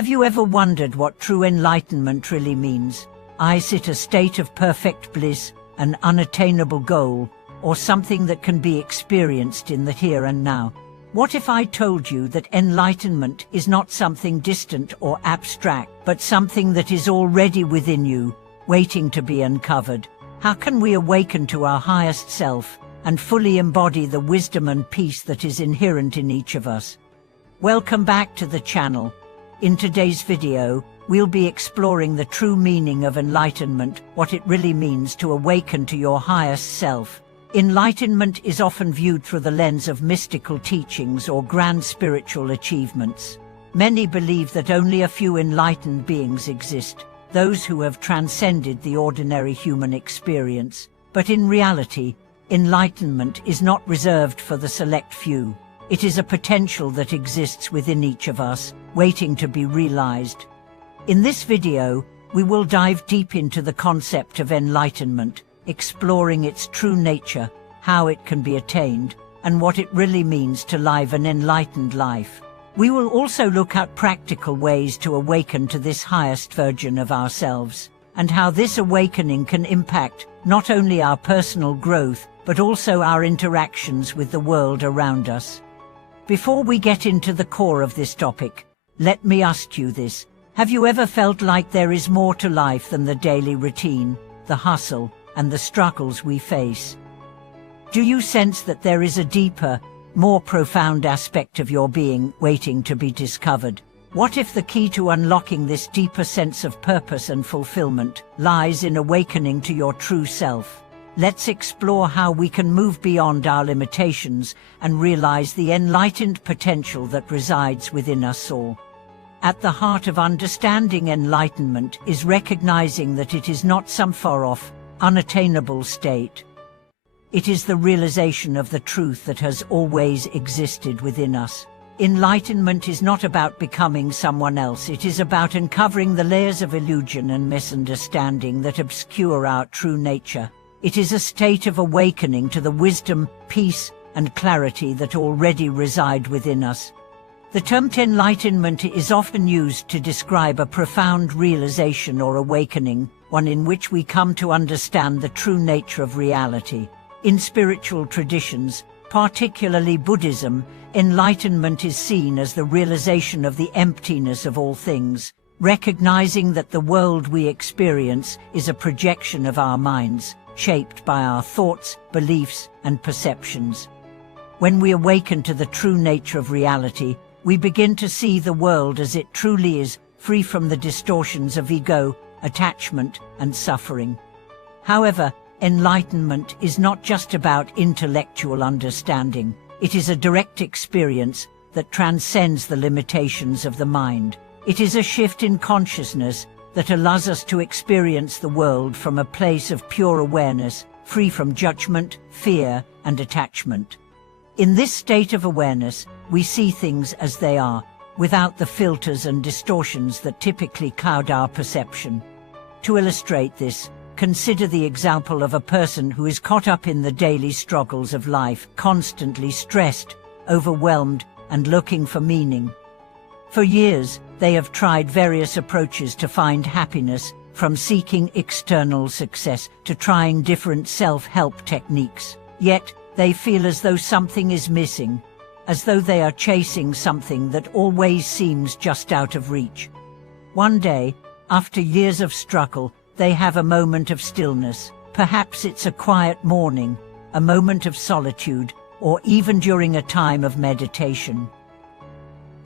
Have you ever wondered what true enlightenment really means? Is it a state of perfect bliss, an unattainable goal, or something that can be experienced in the here and now? What if I told you that enlightenment is not something distant or abstract, but something that is already within you, waiting to be uncovered? How can we awaken to our highest self and fully embody the wisdom and peace that is inherent in each of us? Welcome back to the channel. In today's video, we'll be exploring the true meaning of enlightenment, what it really means to awaken to your highest self. Enlightenment is often viewed through the lens of mystical teachings or grand spiritual achievements. Many believe that only a few enlightened beings exist, those who have transcended the ordinary human experience. But in reality, enlightenment is not reserved for the select few. It is a potential that exists within each of us, waiting to be realized. In this video, we will dive deep into the concept of enlightenment, exploring its true nature, how it can be attained, and what it really means to live an enlightened life. We will also look at practical ways to awaken to this highest version of ourselves, and how this awakening can impact not only our personal growth, but also our interactions with the world around us. Before we get into the core of this topic, let me ask you this. Have you ever felt like there is more to life than the daily routine, the hustle, and the struggles we face? Do you sense that there is a deeper, more profound aspect of your being waiting to be discovered? What if the key to unlocking this deeper sense of purpose and fulfillment lies in awakening to your true self? Let's explore how we can move beyond our limitations and realize the enlightened potential that resides within us all. At the heart of understanding enlightenment is recognizing that it is not some far-off, unattainable state. It is the realization of the truth that has always existed within us. Enlightenment is not about becoming someone else. It is about uncovering the layers of illusion and misunderstanding that obscure our true nature. It is a state of awakening to the wisdom, peace, and clarity that already reside within us. The term enlightenment is often used to describe a profound realization or awakening, one in which we come to understand the true nature of reality. In spiritual traditions, particularly Buddhism, enlightenment is seen as the realization of the emptiness of all things, recognizing that the world we experience is a projection of our minds, shaped by our thoughts, beliefs, and perceptions. When we awaken to the true nature of reality, we begin to see the world as it truly is, free from the distortions of ego, attachment, and suffering. However, enlightenment is not just about intellectual understanding. It is a direct experience that transcends the limitations of the mind. It is a shift in consciousness that allows us to experience the world from a place of pure awareness, free from judgment, fear, and attachment. In this state of awareness, we see things as they are, without the filters and distortions that typically cloud our perception. To illustrate this, consider the example of a person who is caught up in the daily struggles of life, constantly stressed, overwhelmed, and looking for meaning. For years, they have tried various approaches to find happiness, from seeking external success to trying different self-help techniques. Yet, they feel as though something is missing, as though they are chasing something that always seems just out of reach. One day, after years of struggle, they have a moment of stillness. Perhaps it's a quiet morning, a moment of solitude, or even during a time of meditation.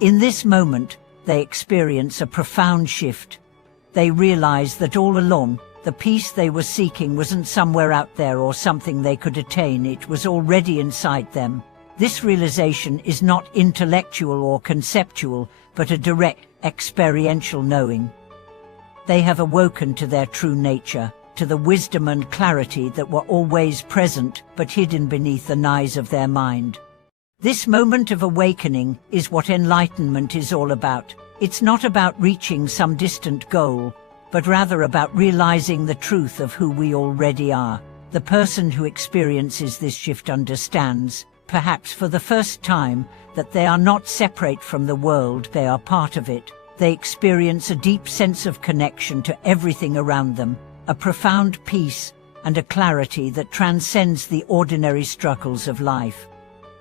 In this moment, they experience a profound shift. They realize that all along, the peace they were seeking wasn't somewhere out there or something they could attain. It was already inside them. This realization is not intellectual or conceptual, but a direct, experiential knowing. They have awoken to their true nature, to the wisdom and clarity that were always present but hidden beneath the noise of their mind. This moment of awakening is what enlightenment is all about. It's not about reaching some distant goal, but rather about realizing the truth of who we already are. The person who experiences this shift understands, perhaps for the first time, that they are not separate from the world, they are part of it. they experience a deep sense of connection to everything around them, a profound peace and a clarity that transcends the ordinary struggles of life.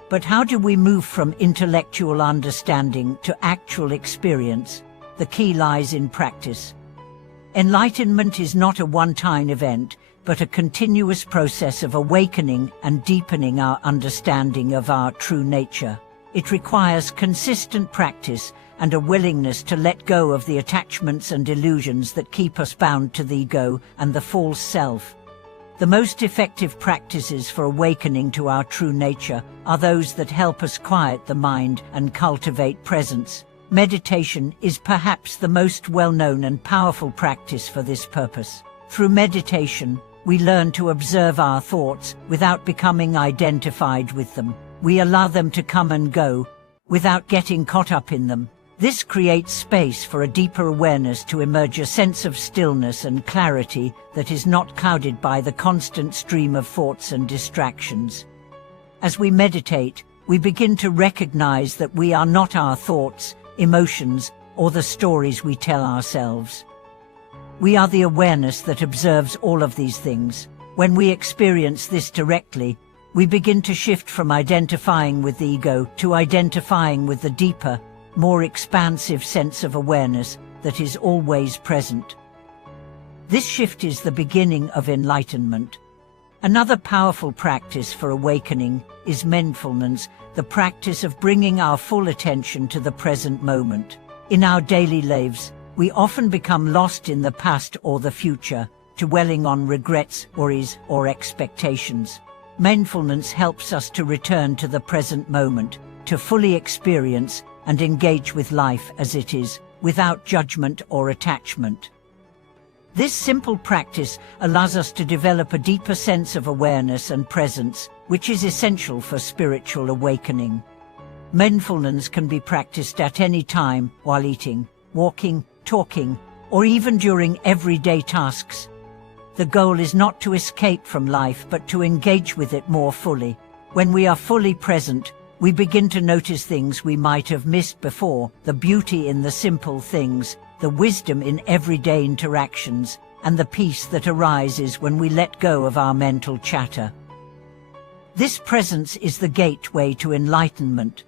But how do we move from intellectual understanding to actual experience? The key lies in practice. Enlightenment is not a one-time event, but a continuous process of awakening and deepening our understanding of our true nature. It requires consistent practice and a willingness to let go of the attachments and illusions that keep us bound to the ego and the false self. The most effective practices for awakening to our true nature are those that help us quiet the mind and cultivate presence. Meditation is perhaps the most well-known and powerful practice for this purpose. Through meditation, we learn to observe our thoughts without becoming identified with them. We allow them to come and go without getting caught up in them. This creates space for a deeper awareness to emerge, a sense of stillness and clarity that is not clouded by the constant stream of thoughts and distractions. As we meditate, we begin to recognize that we are not our thoughts, emotions, or the stories we tell ourselves. We are the awareness that observes all of these things. When we experience this directly, we begin to shift from identifying with the ego to identifying with the deeper, more expansive sense of awareness that is always present. This shift is the beginning of enlightenment. Another powerful practice for awakening is mindfulness, the practice of bringing our full attention to the present moment. In our daily lives, we often become lost in the past or the future, dwelling on regrets, worries, or expectations. Mindfulness helps us to return to the present moment, to fully experience and engage with life as it is, without judgment or attachment. This simple practice allows us to develop a deeper sense of awareness and presence, which is essential for spiritual awakening. Mindfulness can be practiced at any time, while eating, walking, talking, or even during everyday tasks. The goal is not to escape from life, but to engage with it more fully. When we are fully present, we begin to notice things we might have missed before, the beauty in the simple things, the wisdom in everyday interactions, and the peace that arises when we let go of our mental chatter. This presence is the gateway to enlightenment.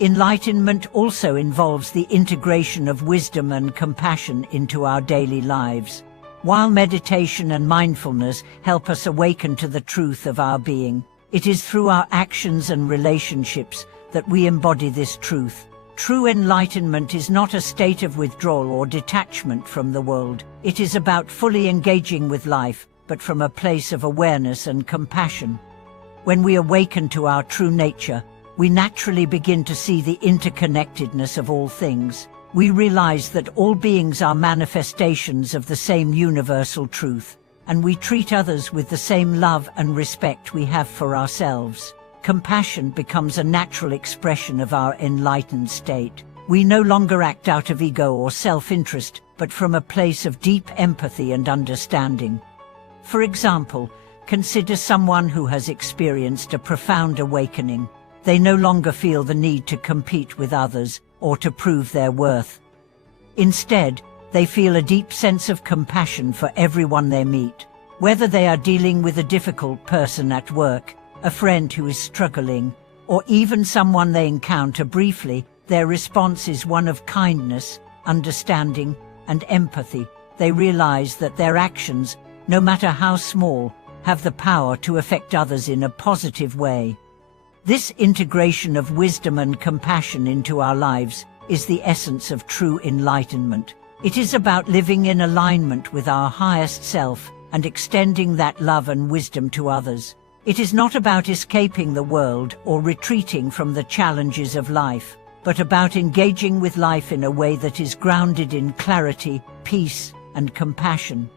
Enlightenment also involves the integration of wisdom and compassion into our daily lives. While meditation and mindfulness help us awaken to the truth of our being, it is through our actions and relationships that we embody this truth. True enlightenment is not a state of withdrawal or detachment from the world. It is about fully engaging with life, but from a place of awareness and compassion. When we awaken to our true nature, we naturally begin to see the interconnectedness of all things. We realize that all beings are manifestations of the same universal truth, and we treat others with the same love and respect we have for ourselves. Compassion becomes a natural expression of our enlightened state. We no longer act out of ego or self-interest, but from a place of deep empathy and understanding. For example, consider someone who has experienced a profound awakening. They no longer feel the need to compete with others or to prove their worth. Instead, they feel a deep sense of compassion for everyone they meet. Whether they are dealing with a difficult person at work, a friend who is struggling, or even someone they encounter briefly, their response is one of kindness, understanding, and empathy. They realize that their actions, no matter how small, have the power to affect others in a positive way. This integration of wisdom and compassion into our lives is the essence of true enlightenment. It is about living in alignment with our highest self and extending that love and wisdom to others. It is not about escaping the world or retreating from the challenges of life, but about engaging with life in a way that is grounded in clarity, peace, and compassion.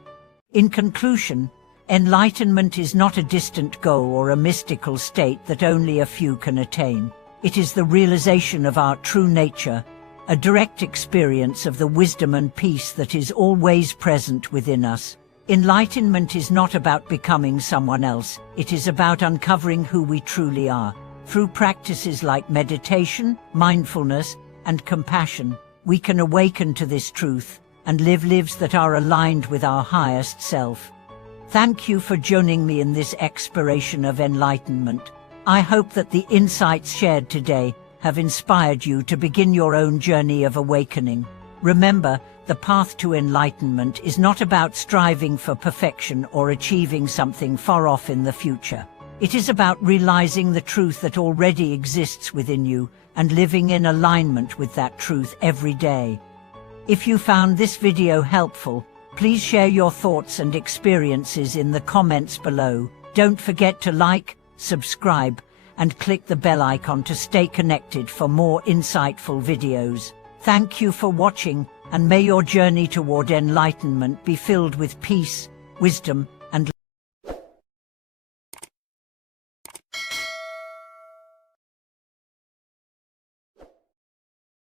In conclusion, enlightenment is not a distant goal or a mystical state that only a few can attain. It is the realization of our true nature, a direct experience of the wisdom and peace that is always present within us. Enlightenment is not about becoming someone else, it is about uncovering who we truly are. Through practices like meditation, mindfulness, and compassion, we can awaken to this truth and live lives that are aligned with our highest self. Thank you for joining me in this exploration of enlightenment. I hope that the insights shared today have inspired you to begin your own journey of awakening. Remember, the path to enlightenment is not about striving for perfection or achieving something far off in the future. It is about realizing the truth that already exists within you and living in alignment with that truth every day. If you found this video helpful, please share your thoughts and experiences in the comments below. Don't forget to like, subscribe, and click the bell icon to stay connected for more insightful videos. Thank you for watching, and may your journey toward enlightenment be filled with peace, wisdom,